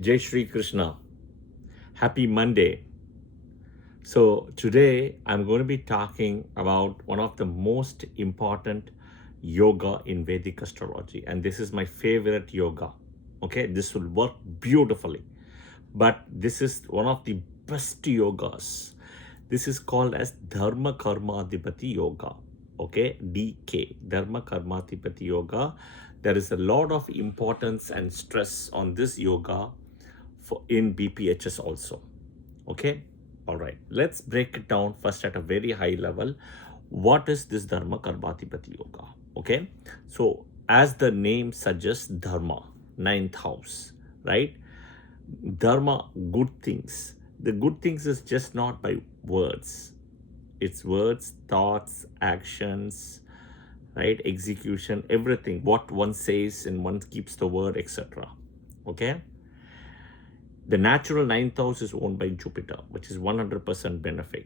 Jai Shri Krishna. Happy Monday. So today I'm going to be talking about one of the most important yoga in Vedic astrology, and this is my favorite yoga. Okay, this will work beautifully, but this is one of the best yogas. This is called as Dharma-Karmadhipati yoga. Okay, DK, Dharma-Karmadhipati yoga. There is a lot of importance and stress on this yoga in BPHS also. Okay, all right, let's break it down first at a very high level. What is this Dharma-Karmadhipati yoga? Okay, so as the name suggests, Dharma, ninth house, right? Dharma, good things. The good things is just not by words. It's words, thoughts, actions, right? Execution, everything. What one says and one keeps the word, etc. Okay? The natural ninth house is owned by Jupiter, which is 100% benefic,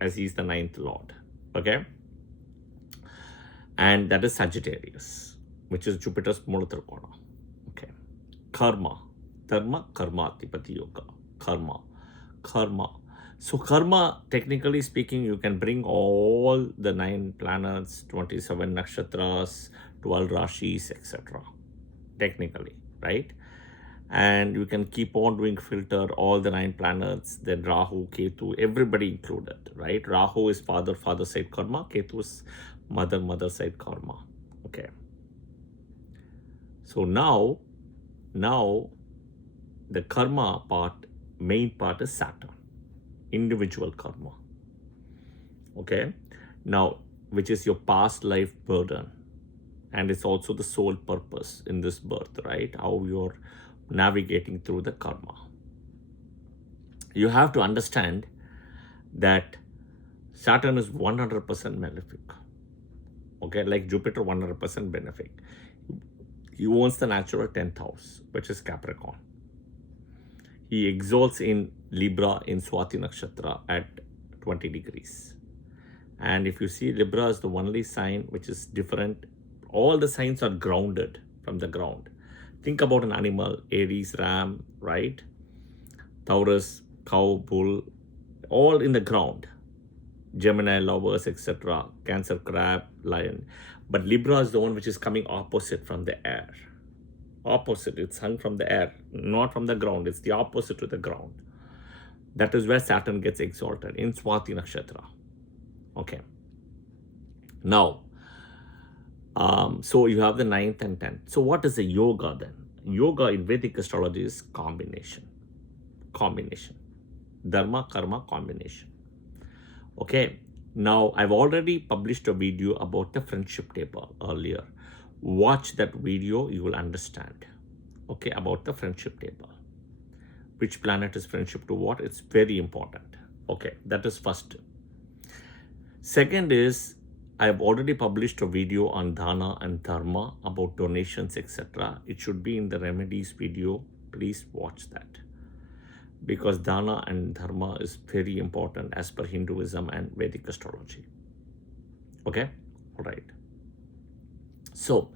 as he's the ninth lord. Okay? And that is Sagittarius, which is Jupiter's Mulatrikona. Okay. Karma. Dharma-Karmadhipati yoga. Karma. So karma, technically speaking, you can bring all the 9 planets, 27 nakshatras, 12 rashis, etc. Technically, right? And you can keep on doing filter all the 9 planets, then Rahu, Ketu, everybody included, right? Rahu is father side karma, Ketu is mother side karma. Okay. So now the karma part, main part is Saturn, individual karma. Okay. Now, which is your past life burden. And it's also the sole purpose in this birth, right? How you're navigating through the karma. You have to understand that Saturn is 100% malefic. Okay, like Jupiter, 100% benefic. He owns the natural 10th house, which is Capricorn. He exalts in Libra in Swati Nakshatra at 20 degrees. And if you see, Libra is the only sign which is different. All the signs are grounded from the ground. Think about an animal, Aries, ram, right? Taurus, cow, bull, all in the ground. Gemini, lovers, etc. Cancer, crab, lion. But Libra is the one which is coming opposite from the air. Opposite, it's hung from the air, not from the ground. It's the opposite to the ground. That is where Saturn gets exalted, in Swati Nakshatra. Okay. Now, so you have the 9th and 10th. So what is a yoga then? Yoga in Vedic astrology is combination. Dharma, karma, combination. Okay. Now, I've already published a video about the friendship table earlier. Watch that video, you will understand. Okay, about the friendship table. Which planet is friendship to what? It's very important. Okay, that is first. Second is, I've already published a video on Dana and Dharma about donations, etc. It should be in the Remedies video. Please watch that. Because Dana and Dharma is very important as per Hinduism and Vedic astrology. Okay? All right. So,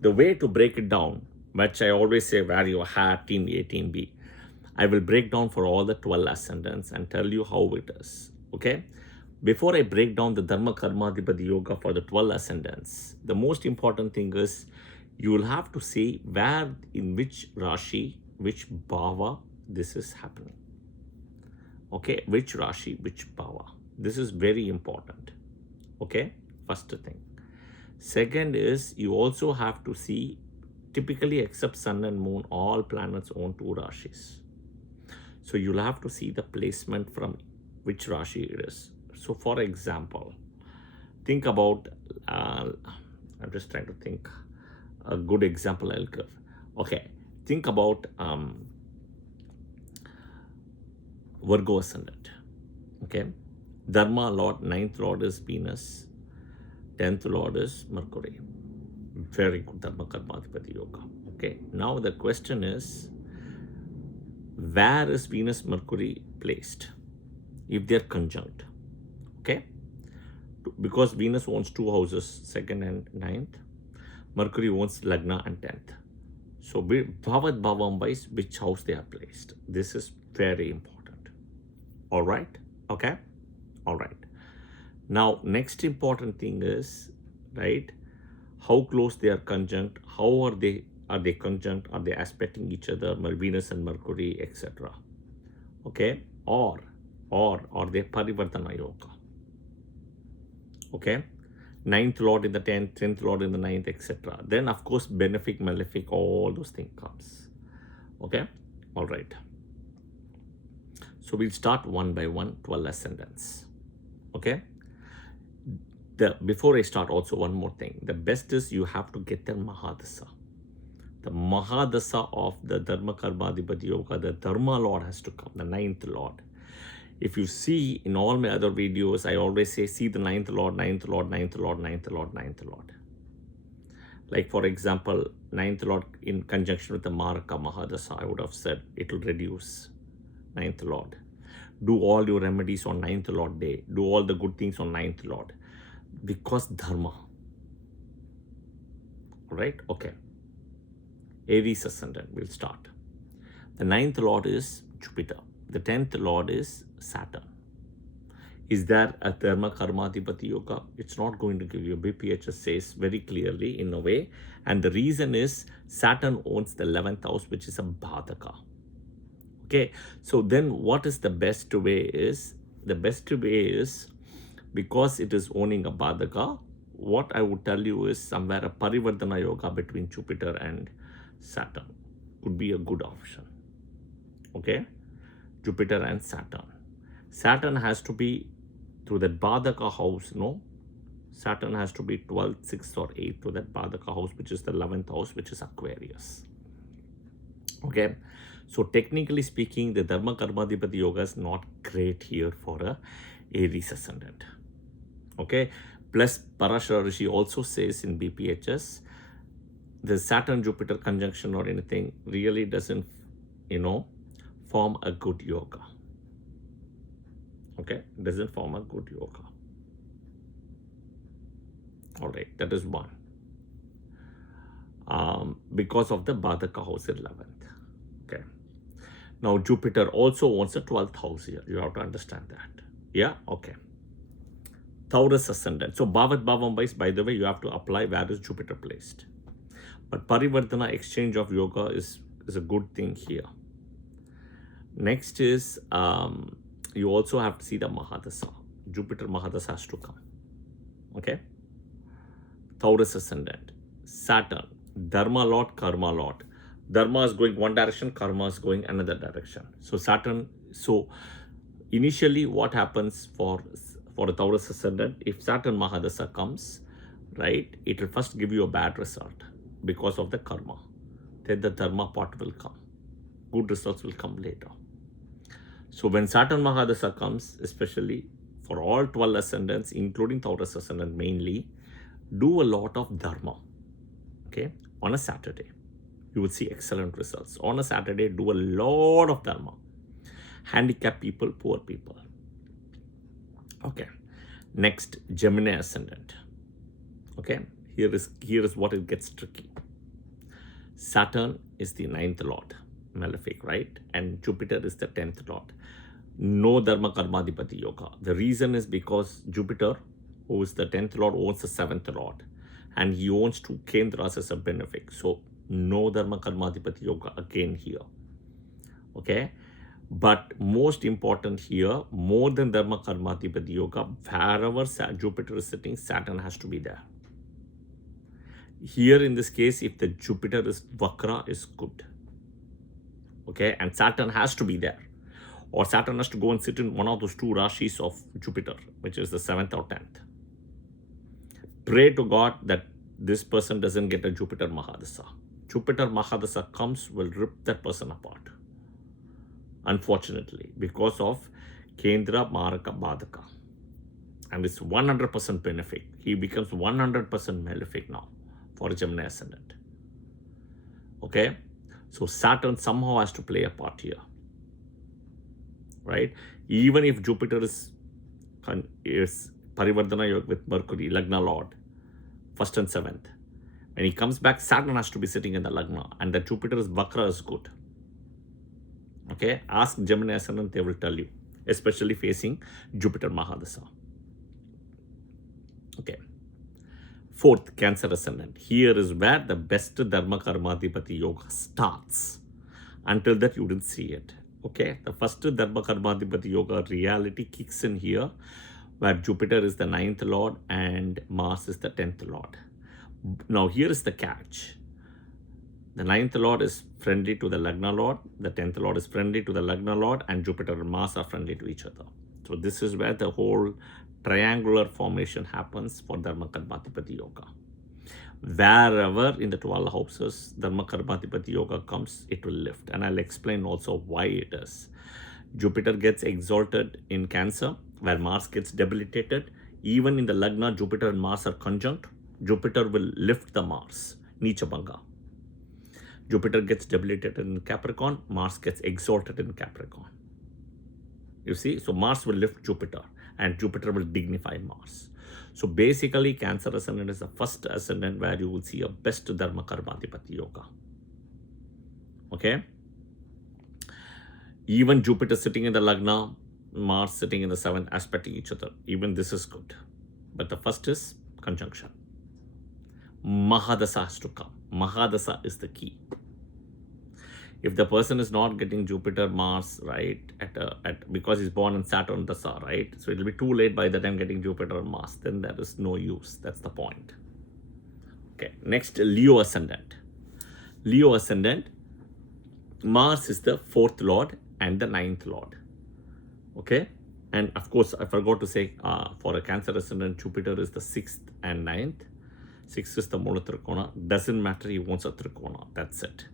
the way to break it down, which I always say where you have team A, team B, I will break down for all the 12 ascendants and tell you how it is. Okay? Before I break down the Dharma-Karmadhipati yoga for the 12 ascendants, the most important thing is you will have to see where, in which Rashi, which Bhava this is happening. Okay? Which Rashi, which Bhava. This is very important. Okay? First thing. Second is you also have to see, typically except Sun and Moon, all planets own 2 Rashis. So you'll have to see the placement from which Rashi it is. So for example, think about, I'm just trying to think a good example I'll give. Okay, think about Virgo ascendant. Okay, Dharma Lord, 9th Lord is Venus, 10th Lord is Mercury. Very good Dharma-Karmadhipati yoga. Okay, now the question is, where is Venus Mercury placed if they're conjunct? Okay, because Venus owns 2 houses, 2nd and 9th. Mercury owns Lagna and 10th. So Bhavat Bhavam wise, which house they are placed. This is very important. All right. Okay. All right. Now, next important thing is, right, how close they are conjunct, how are they conjunct, are they aspecting each other, Venus and Mercury, etc. Okay, or are they Parivartana Yoga? Okay, ninth lord in the 10th lord in the ninth, etc. Then of course benefic, malefic, all those things comes. Okay, all right. So we'll start one by one, 12 ascendants. Okay. Before I start, also one more thing. The best is you have to get the Mahadasa. The Mahadasa of the Dharma-Karmadhipati Yoga, the Dharma Lord has to come, the ninth Lord. If you see in all my other videos, I always say, see the ninth Lord, ninth Lord, ninth Lord, ninth Lord, ninth Lord. Like for example, ninth Lord in conjunction with the Maraka Mahadasa, I would have said it will reduce ninth Lord. Do all your remedies on ninth Lord day. Do all the good things on ninth Lord. Because Dharma. Right? Okay. Aries Ascendant, we'll start. The ninth Lord is Jupiter. The 10th Lord is Saturn. Is there a Dharma-Karmadhipati Yoga? It's not going to give you. BPHS says very clearly in a way. And the reason is Saturn owns the 11th house, which is a Bhadaka. Okay. So then what is the best way is? The best way is, because it is owning a Bhadaka, what I would tell you is somewhere a Parivardhana Yoga between Jupiter and Saturn could be a good option. Okay, Jupiter and Saturn. Saturn has to be through that Bhadaka house, no? Saturn has to be 12th, 6th or 8th to that Bhadaka house, which is the 11th house, which is Aquarius. Okay, so technically speaking, the Dharma-Karmadhipati Yoga is not great here for a Aries Ascendant. Okay, plus Parashara Rishi also says in BPHS, the Saturn-Jupiter conjunction or anything really doesn't, form a good yoga. Okay, doesn't form a good yoga. All right, that is one. Because of the Bhadaka house 11th. Okay. Now Jupiter also owns the 12th house here. You have to understand that. Yeah. Okay. Taurus Ascendant. So Bhavat Bhavam wise, by the way, you have to apply where is Jupiter placed. But Parivardhana exchange of yoga is a good thing here. Next is you also have to see the Mahadasa. Jupiter Mahadasa has to come. Okay. Taurus Ascendant. Saturn. Dharma Lord, Karma Lord. Dharma is going one direction, Karma is going another direction. So Saturn. So initially, what happens for a Taurus Ascendant, if Saturn Mahadasa comes, right, it will first give you a bad result because of the karma. Then the dharma part will come. Good results will come later. So when Saturn Mahadasa comes, especially for all 12 ascendants, including Taurus Ascendant mainly, do a lot of dharma. Okay, on a Saturday, you will see excellent results. On a Saturday, do a lot of dharma. Handicapped people, poor people. Okay, next, Gemini Ascendant. Okay, here is what it gets tricky. Saturn is the 9th Lord, malefic, right? And Jupiter is the 10th Lord. No Dharma-Karmadhipati Yoga. The reason is because Jupiter, who is the 10th Lord, owns the 7th Lord. And he owns 2 Kendras as a benefic. So, no Dharma-Karmadhipati Yoga again here. Okay? But most important here, more than Dharma-Karmadhipati Yoga, wherever Jupiter is sitting, Saturn has to be there. Here in this case, if the Jupiter is Vakra, is good. Okay? And Saturn has to be there. Or Saturn has to go and sit in one of those 2 Rashis of Jupiter, which is the 7th or 10th. Pray to God that this person doesn't get a Jupiter Mahadasa. Jupiter Mahadasa comes, will rip that person apart. Unfortunately, because of Kendra Maraka Bhadaka. And it's 100% benefic. He becomes 100% malefic now for a Gemini Ascendant. Okay? So Saturn somehow has to play a part here. Right? Even if Jupiter is Parivardhana Yoga with Mercury, Lagna Lord, 1st and 7th. When he comes back, Saturn has to be sitting in the Lagna, and the Jupiter is Vakra is good. Okay, ask Gemini Ascendant, they will tell you, especially facing Jupiter Mahadasa. Okay. Fourth, Cancer Ascendant. Here is where the best Dharma-Karmadhipati yoga starts. Until that, you didn't see it. Okay, the first Dharma-Karmadhipati yoga reality kicks in here, where Jupiter is the 9th lord and Mars is the 10th lord. Now, here is the catch. The 9th lord is friendly to the Lagna lord, the 10th lord is friendly to the Lagna lord, and Jupiter and Mars are friendly to each other. So this is where the whole triangular formation happens for Dharma-Karmadhipati yoga. Wherever in the 12 houses Dharma-Karmadhipati yoga comes, it will lift. And I'll explain also why it is. Jupiter gets exalted in Cancer, where Mars gets debilitated. Even in the Lagna, Jupiter and Mars are conjunct. Jupiter will lift the Mars, Nichabanga. Jupiter gets debilitated in Capricorn, Mars gets exalted in Capricorn. You see, so Mars will lift Jupiter and Jupiter will dignify Mars. So basically, Cancer Ascendant is the first ascendant where you will see a best Dharma-Karmadhipati yoga. Okay? Even Jupiter sitting in the Lagna, Mars sitting in the 7th, aspecting each other. Even this is good. But the first is conjunction. Mahadasa has to come. Mahadasa is the key. If the person is not getting Jupiter, Mars, right, because he's born in Saturn Dasa, right, so it will be too late by the time getting Jupiter and Mars, then there is no use. That's the point. Okay, next, Leo Ascendant. Leo Ascendant, Mars is the 4th lord and the 9th lord. Okay, and of course, I forgot to say, for a Cancer Ascendant, Jupiter is the 6th and 9th. 6th is the Mula Trikona. Doesn't matter, he wants a Trikona. That's it.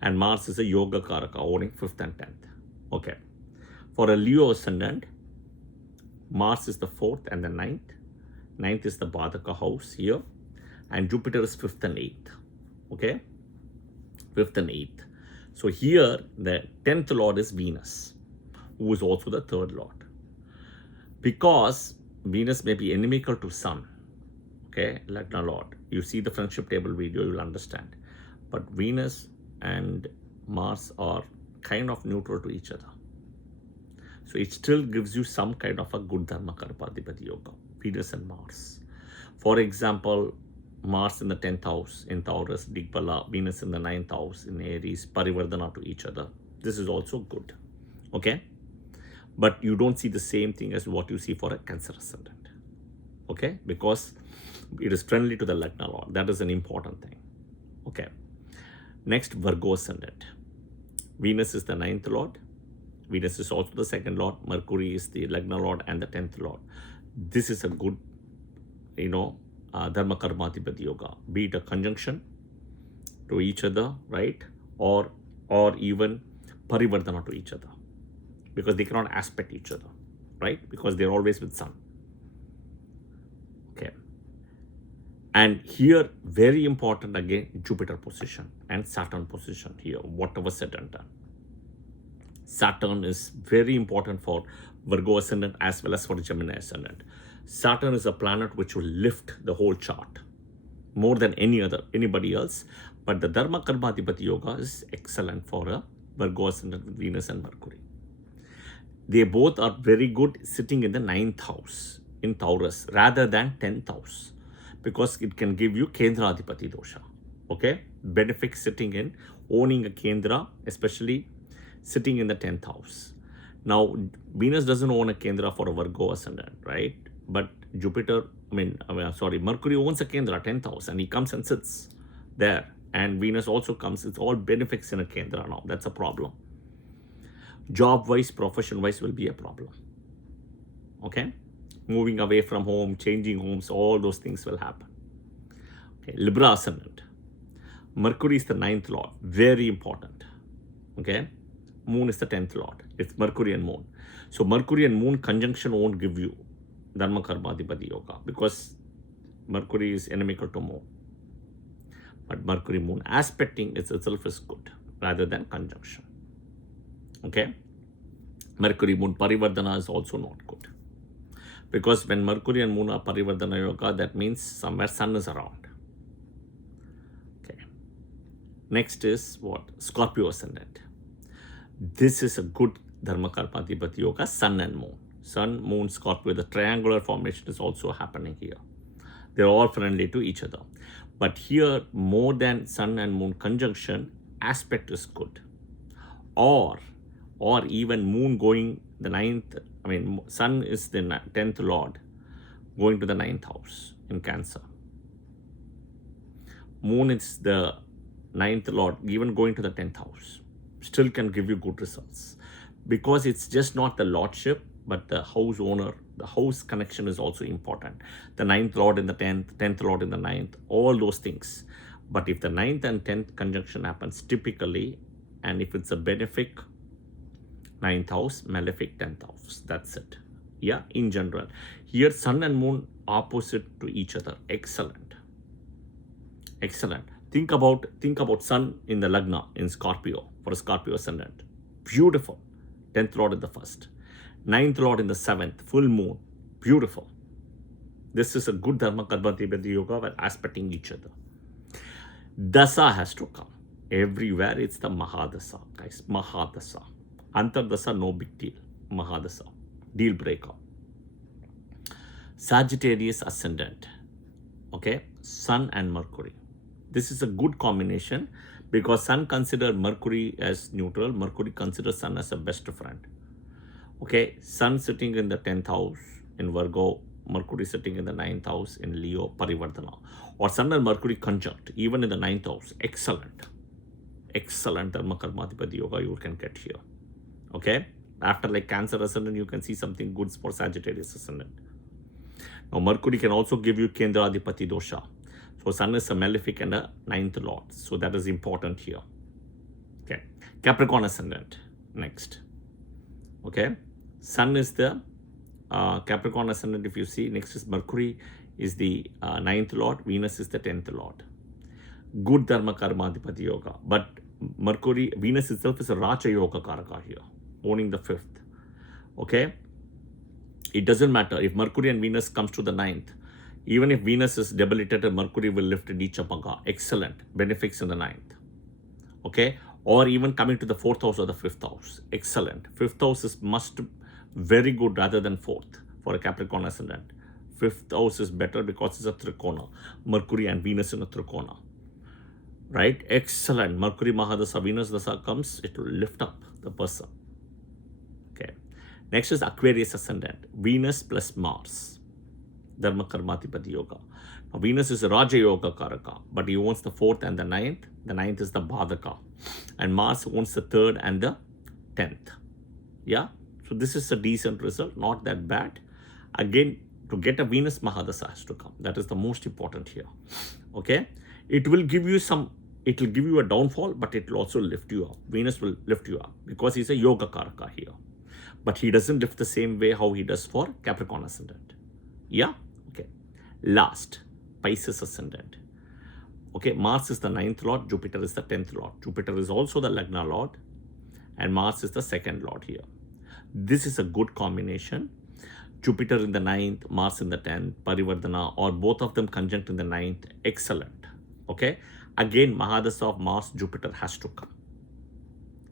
And Mars is a Yoga Karaka, owning 5th and 10th. Okay. For a Leo Ascendant, Mars is the 4th and the 9th. 9th is the Badaka house here. And Jupiter is 5th and 8th. Okay. 5th and 8th. So here, the 10th lord is Venus, who is also the 3rd lord. Because Venus may be inimical to Sun. Okay, Lagna lord. You see the friendship table video, you will understand. But Venus and Mars are kind of neutral to each other. So it still gives you some kind of a good Dharma-Karmadhipati yoga, Venus and Mars. For example, Mars in the 10th house in Taurus, Digbala, Venus in the 9th house in Aries, Parivardhana to each other. This is also good. Okay? But you don't see the same thing as what you see for a Cancer Ascendant. Okay? Because it is friendly to the Lagna lord. That is an important thing. Okay. Next, Virgo Ascendant. Venus is the 9th lord. Venus is also the 2nd lord. Mercury is the Lagna lord and the 10th lord. This is a good, Dharma-Karmadhipati yoga. Be it a conjunction to each other, right? Or even Parivardhana to each other. Because they cannot aspect each other, right? Because they're always with Sun. Okay. And here, very important again, Jupiter position and Saturn position here, whatever said and done. Saturn is very important for Virgo Ascendant as well as for Gemini Ascendant. Saturn is a planet which will lift the whole chart more than anybody else. But the Dharma-Karmadhipati yoga is excellent for a Virgo Ascendant with Venus and Mercury. They both are very good sitting in the 9th house in Taurus rather than 10th house. Because it can give you Kendra-adhipati dosha. Okay? Benefit sitting in, owning a Kendra, especially sitting in the 10th house. Now, Venus doesn't own a Kendra for a Virgo Ascendant, right? But Mercury owns a Kendra, 10th house, and he comes and sits there. And Venus also comes, it's all benefits in a Kendra now. That's a problem. Job-wise, profession-wise will be a problem. Okay? Moving away from home, changing homes, all those things will happen. Okay, Libra Ascendant. Mercury is the 9th lord, very important. Okay, Moon is the 10th lord. It's Mercury and Moon. So Mercury and Moon conjunction won't give you Dharma-Karmadhipati yoga because Mercury is inimical to Moon. But Mercury Moon aspecting itself is good rather than conjunction. Okay, Mercury Moon Parivardhana is also not good. Because when Mercury and Moon are Parivardhana yoga, that means somewhere Sun is around. Next is what? Scorpio Ascendant. This is a good Dharma-Karmadhipati yoga, Sun and Moon. Sun, Moon, Scorpio, the triangular formation is also happening here. They're all friendly to each other. But here, more than Sun and Moon conjunction, aspect is good. Or even Moon going the 9th, Sun is the 10th Lord, going to the 9th house in Cancer. Moon is the 9th Lord, even going to the 10th house. Still can give you good results. Because it's just not the lordship, but the house owner, the house connection is also important. The 9th Lord in the 10th, 10th Lord in the 9th, all those things. But if the 9th and 10th conjunction happens typically, and if it's a benefic 9th house, malefic 10th house, that's it. Yeah, in general. Here, Sun and Moon opposite to each other. Excellent. Excellent. Think about Sun in the Lagna in Scorpio for a Scorpio Ascendant. Beautiful. 10th Lord in the 1st. 9th Lord in the 7th. Full Moon. Beautiful. This is a good Dharma-Karmadhipati yoga while aspecting each other. Dasa has to come. Everywhere it's the Mahadasa, guys. Mahadasa. Antardasa, no big deal. Mahadasa. Deal breaker. Sagittarius Ascendant. Okay. Sun and Mercury. This is a good combination because Sun considers Mercury as neutral. Mercury considers Sun as a best friend. Okay. Sun sitting in the 10th house in Virgo. Mercury sitting in the 9th house in Leo, Parivardhana. Or Sun and Mercury conjunct, even in the 9th house. Excellent. Excellent Dharma-Karmadhipati yoga you can get here. Okay. After like Cancer Ascendant, you can see something good for Sagittarius Ascendant. Now, Mercury can also give you Kendradhipati dosha. So, Sun is a malefic and a 9th Lord. So, that is important here. Okay. Capricorn Ascendant. Next. Okay. Sun is the Capricorn Ascendant, if you see. Next is Mercury is the 9th Lord. Venus is the 10th Lord. Good Dharma-Karmadhipati yoga. But Mercury, Venus itself is a Raja Yoga Karaka here, owning the 5th. Okay. It doesn't matter if Mercury and Venus comes to the 9th. Even if Venus is debilitated, Mercury will lift Nicha Paga. Excellent. Benefics in the 9th. Okay. Or even coming to the 4th house or the 5th house. Excellent. 5th house is very good rather than 4th for a Capricorn Ascendant. 5th house is better because it's a Trikona. Mercury and Venus in a Trikona. Right? Excellent. Mercury Mahadasa, Venus Dasa comes, it will lift up the person. Okay. Next is Aquarius Ascendant. Venus plus Mars. Dharma-Karmadhipati yoga. Now, Venus is a Raja Yoga Karaka, but he owns the 4th and the 9th. The 9th is the Badaka. And Mars owns the 3rd and the 10th. Yeah. So this is a decent result, not that bad. Again, to get a Venus, Mahadasa has to come. That is the most important here. Okay. It will give you a downfall, but it will also lift you up. Venus will lift you up because he's a Yoga Karaka here. But he doesn't lift the same way how he does for Capricorn Ascendant. Yeah? Okay. Last, Pisces Ascendant. Okay, Mars is the 9th Lord, Jupiter is the 10th Lord. Jupiter is also the Lagna Lord and Mars is the 2nd Lord here. This is a good combination. Jupiter in the 9th, Mars in the 10th, Parivardhana, or both of them conjunct in the 9th. Excellent. Okay. Again, Mahadasa of Mars, Jupiter has to come.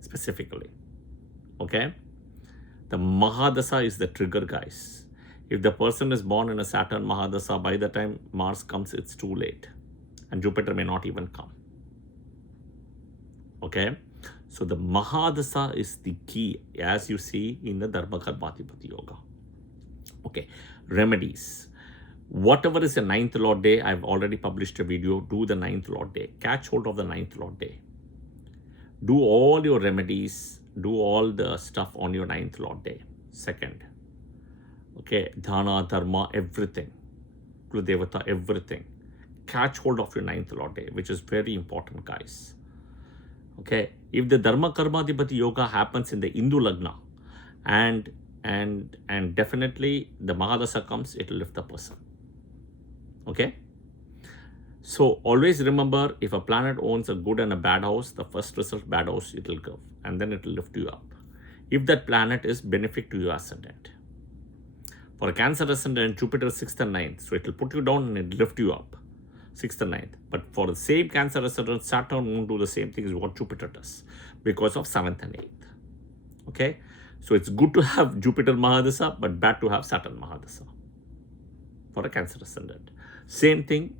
Specifically. Okay. The Mahadasa is the trigger, guys. If the person is born in a Saturn Mahadasa, by the time Mars comes, it's too late. And Jupiter may not even come. Okay. So the Mahadasa is the key, as you see in the Dharma-Karmadhipati yoga. Okay. Remedies. Whatever is the 9th Lord day, I've already published a video. Do the 9th Lord day. Catch hold of the 9th Lord day. Do all your remedies. Do all the stuff on your 9th Lord day. Second. Okay. Dhana, Dharma, everything. Kuludevata, everything. Catch hold of your 9th Lord day, which is very important, guys. Okay. If the Dharma-Karmadhipati yoga happens in the Hindu Lagna and definitely the Mahadasa comes, it will lift the person. Okay. So always remember, if a planet owns a good and a bad house, the first result, bad house, it will give and then it will lift you up. If that planet is benefic to your ascendant. For a Cancer Ascendant, Jupiter 6th and 9th, so it will put you down and it will lift you up. 6th and 9th. But for the same Cancer ascendant, Saturn won't do the same thing as what Jupiter does because of 7th and 8th. Okay, so it's good to have Jupiter Mahadasa, but bad to have Saturn Mahadasa for a Cancer ascendant. Same thing,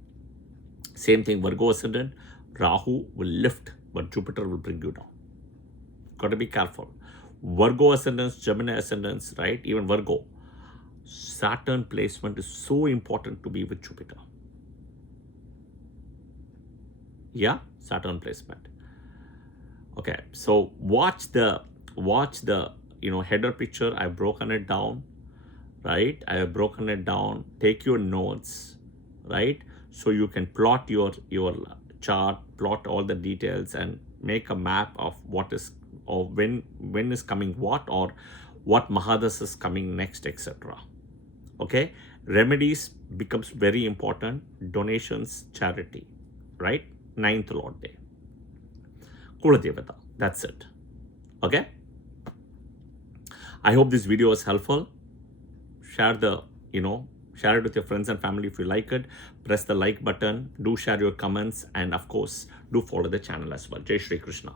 Virgo ascendant, Rahu will lift, but Jupiter will bring you down. Got to be careful. Virgo ascendants, Gemini ascendants, right? Even Virgo, Saturn placement is so important to be with Jupiter. Yeah, Saturn placement. Okay, so watch the header picture. I've broken it down, right? I have broken it down. Take your notes, right? So you can plot your chart, plot all the details, and make a map of what is, or when is coming what, or what Mahadasa is coming next, etc. Okay, remedies becomes very important. Donations, charity, right? 9th Lord Day, Kuladevata. That's it. Okay, I hope this video was helpful. Share it with your friends and family if you like it. Press the like button. Do share your comments, and of course, do follow the channel as well. Jai Shri Krishna.